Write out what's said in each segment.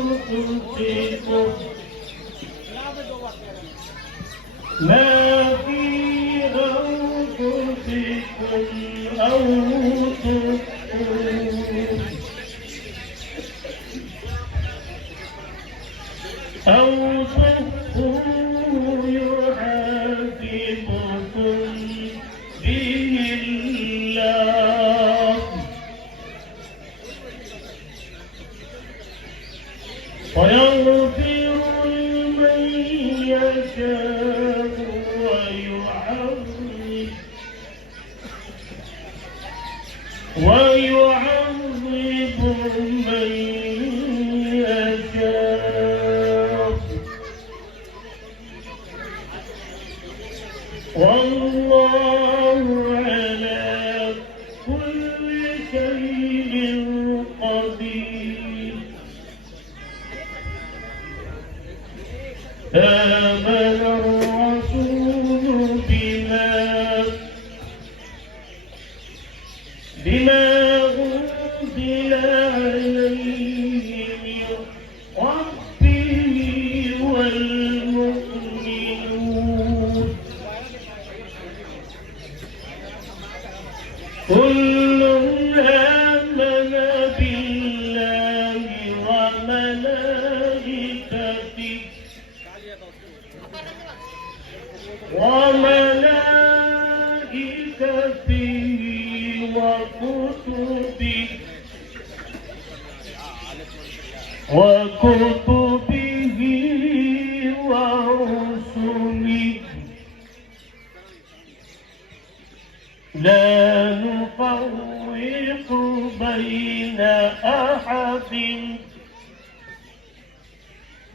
أنفسكم ما في أنفسكم أو تخفوه يحاسبكم به الله ويغفر لمن يشاء ويعذب من يشاء والله على كل شيء قدير آمن الرسول بما أنزل عليه من ربه والمؤمنون كل آمن بالله وملائكته وكتبه ورسله لا نفرق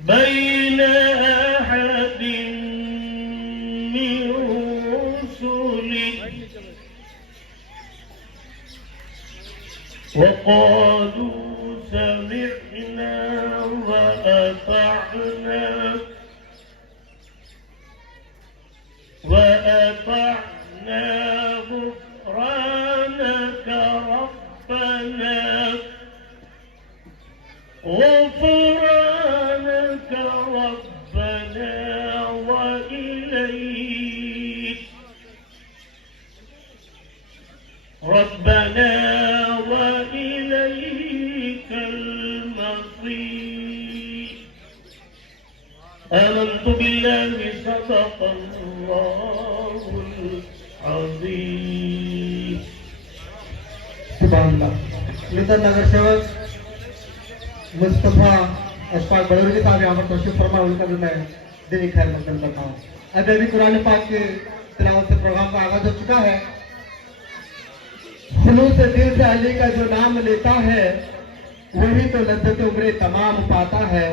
بين أحد من رسله وقالوا سمعنا وأطعنا غفرانك ربنا وإليك المصير آمنت بالله صدق الله العظيم सुभान अल्लाह। नूतन नगर सेवक मुस्तफा अशफाक बड़ौली साहब यहाँ पर तशरीफ फरमा, उनका भी मैं दिली खैर मकदम करता हूँ। अभी कुरान पाक के तिलावत से प्रोग्राम का आगाज हो चुका है। खुलूस से दिल से अली का जो नाम लेता है वही तो लज्जत उम्रे तमाम पाता है।